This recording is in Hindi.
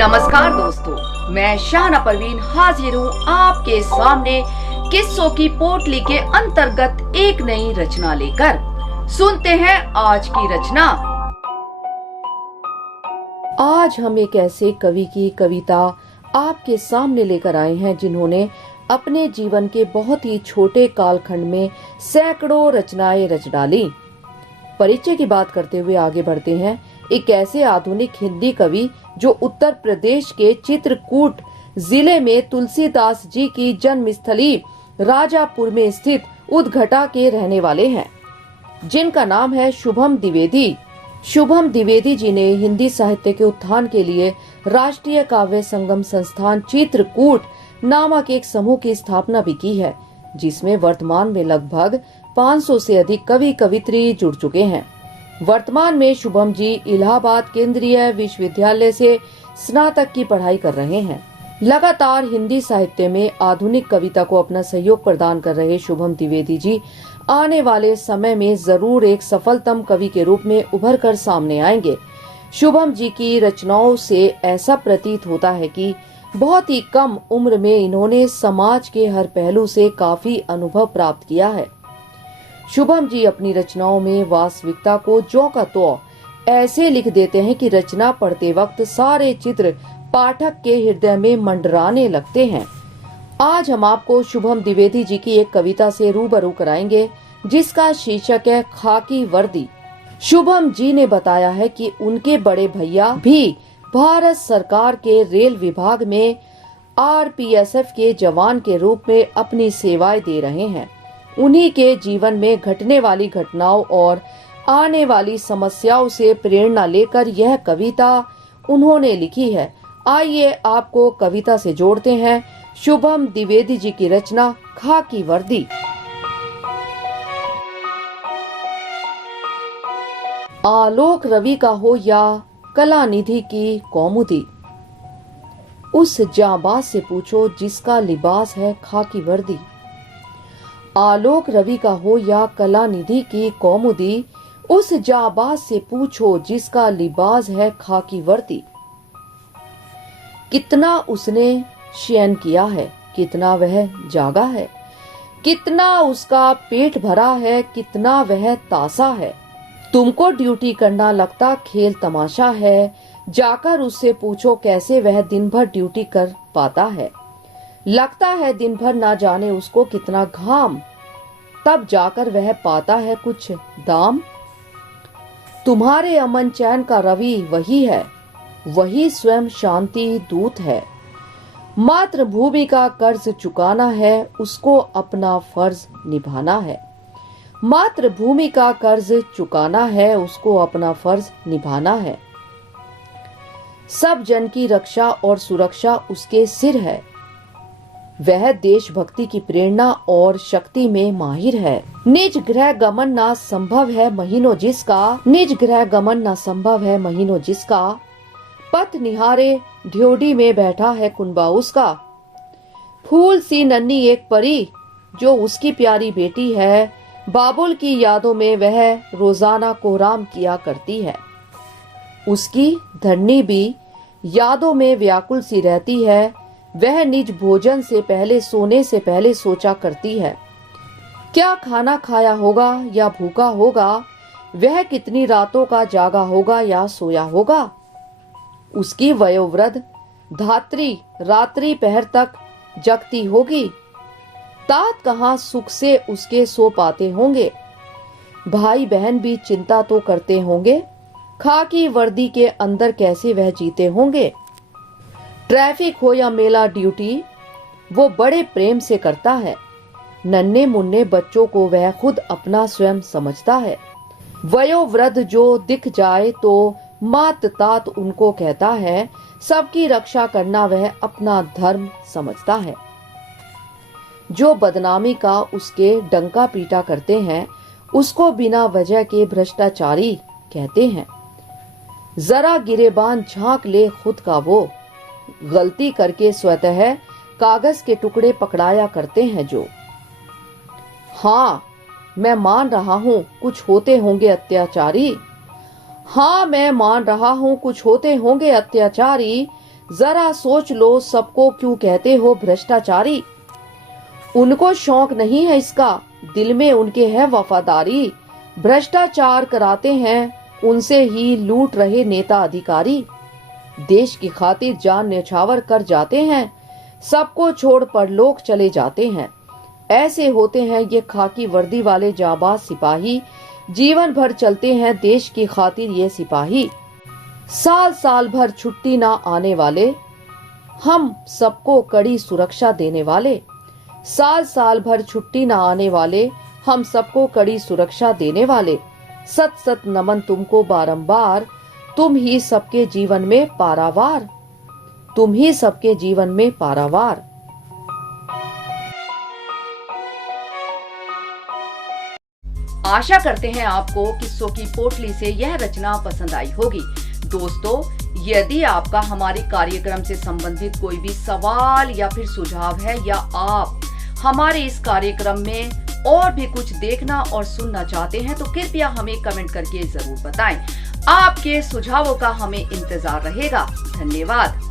नमस्कार दोस्तों, मैं शाहना परवीन हाजिर हूँ आपके सामने किस्सों की पोटली के अंतर्गत एक नई रचना लेकर। सुनते हैं आज की रचना। आज हम एक ऐसे कवि की कविता आपके सामने लेकर आए हैं जिन्होंने अपने जीवन के बहुत ही छोटे कालखंड में सैकड़ों रचनाएं रच डाली। परिचय की बात करते हुए आगे बढ़ते हैं। एक ऐसे आधुनिक हिंदी कवि जो उत्तर प्रदेश के चित्रकूट जिले में तुलसीदास जी की जन्मस्थली राजापुर में स्थित उदघटा के रहने वाले हैं, जिनका नाम है शुभम द्विवेदी। शुभम द्विवेदी जी ने हिंदी साहित्य के उत्थान के लिए राष्ट्रीय काव्य संगम संस्थान चित्रकूट नामक एक समूह की स्थापना भी की है, जिसमें वर्तमान में लगभग 500 से अधिक कवि कवित्री जुड़ चुके हैं। वर्तमान में शुभम जी इलाहाबाद केंद्रीय विश्वविद्यालय से स्नातक की पढ़ाई कर रहे हैं। लगातार हिंदी साहित्य में आधुनिक कविता को अपना सहयोग प्रदान कर रहे शुभम द्विवेदी जी आने वाले समय में जरूर एक सफलतम कवि के रूप में उभर कर सामने आएंगे। शुभम जी की रचनाओं से ऐसा प्रतीत होता है कि बहुत ही कम उम्र में इन्होंने समाज के हर पहलू से काफी अनुभव प्राप्त किया है। शुभम जी अपनी रचनाओं में वास्तविकता को ज्यों का त्यों ऐसे लिख देते हैं कि रचना पढ़ते वक्त सारे चित्र पाठक के हृदय में मंडराने लगते हैं। आज हम आपको शुभम द्विवेदी जी की एक कविता से रूबरू कराएंगे, जिसका शीर्षक है खाकी वर्दी। शुभम जी ने बताया है कि उनके बड़े भैया भी भारत सरकार के रेल विभाग में आरपीएफ के जवान के रूप में अपनी सेवाएं दे रहे हैं। उन्हीं के जीवन में घटने वाली घटनाओं और आने वाली समस्याओं से प्रेरणा लेकर यह कविता उन्होंने लिखी है। आइए आपको कविता से जोड़ते हैं शुभम द्विवेदी जी की रचना खाकी वर्दी। आलोक रवि का हो या कलानिधि की कौमुदी, उस जांबाज से पूछो जिसका लिबास है खाकी वर्दी। आलोक रवि का हो या कलानिधि की कौमुदी, उस जांबाज से पूछो जिसका लिबास है खाकी वर्दी। कितना उसने शयन किया है, कितना वह जागा है, कितना उसका पेट भरा है, कितना वह तासा है। तुमको ड्यूटी करना लगता खेल तमाशा है, जाकर उससे पूछो कैसे वह दिन भर ड्यूटी कर पाता है। लगता है दिन भर ना जाने उसको कितना घाम, तब जाकर वह पाता है कुछ दाम। तुम्हारे अमन चैन का रवि वही है, वही स्वयं शांति दूत है। मातृभूमि का कर्ज चुकाना है, उसको अपना फर्ज निभाना है। मातृभूमि का कर्ज चुकाना है, उसको अपना फर्ज निभाना है। सब जन की रक्षा और सुरक्षा उसके सिर है। वह देशभक्ति की प्रेरणा और शक्ति में माहिर है। निज गृह गमन ना संभव है महीनों जिसका, निज गृह गमन ना संभव है महीनों जिसका। पथ निहारे ढ्योडी में बैठा है कुनबा उसका। फूल सी नन्ही एक परी जो उसकी प्यारी बेटी है, बाबुल की यादों में वह रोजाना कोहराम किया करती है। उसकी धरनी भी यादों में व्याकुल सी रहती है। वह निज भोजन से पहले सोने से पहले सोचा करती है, क्या खाना खाया होगा या भूखा होगा, वह कितनी रातों का जागा होगा या सोया होगा। उसकी वयोवृद्ध धात्री रात्रि पहर तक जगती होगी, तात कहाँ सुख से उसके सो पाते होंगे। भाई बहन भी चिंता तो करते होंगे, खाकी वर्दी के अंदर कैसे वह जीते होंगे। ट्रैफिक हो या मेला ड्यूटी वो बड़े प्रेम से करता है। नन्हे मुन्ने बच्चों को वह खुद अपना स्वयं समझता है। वयोवृद्ध जो दिख जाए तो मात तात उनको कहता है। सबकी रक्षा करना वह अपना धर्म समझता है। जो बदनामी का उसके डंका पीटा करते हैं, उसको बिना वजह के भ्रष्टाचारी कहते हैं। जरा गिरेबान झांक ले खुद का वो, गलती करके स्वतः कागज के टुकड़े पकड़ाया करते हैं जो। हाँ मैं मान रहा हूँ कुछ होते होंगे अत्याचारी, हाँ मैं मान रहा हूँ कुछ होते होंगे अत्याचारी, जरा सोच लो, सबको क्यों कहते हो भ्रष्टाचारी। उनको शौक नहीं है इसका, दिल में उनके है वफादारी। भ्रष्टाचार कराते हैं उनसे ही लूट रहे नेता अधिकारी। देश की खातिर जान न्यौछावर कर जाते हैं, सबको छोड़ परलोक चले जाते हैं। ऐसे होते हैं ये खाकी वर्दी वाले जाबाज सिपाही, जीवन भर चलते हैं देश की खातिर ये सिपाही। साल साल भर छुट्टी ना आने वाले, हम सबको कड़ी सुरक्षा देने वाले। साल साल भर छुट्टी ना आने वाले, हम सबको कड़ी सुरक्षा देने वाले। सत सत नमन तुमको बारंबार, तुम ही सबके जीवन में पारावार, तुम ही सबके जीवन में पारावार। आशा करते हैं आपको किस्सों की पोटली से यह रचना पसंद आई होगी। दोस्तों, यदि आपका हमारे कार्यक्रम से संबंधित कोई भी सवाल या फिर सुझाव है, या आप हमारे इस कार्यक्रम में और भी कुछ देखना और सुनना चाहते हैं, तो कृपया हमें कमेंट करके जरूर बताएं। आपके सुझावों का हमें इंतजार रहेगा। धन्यवाद।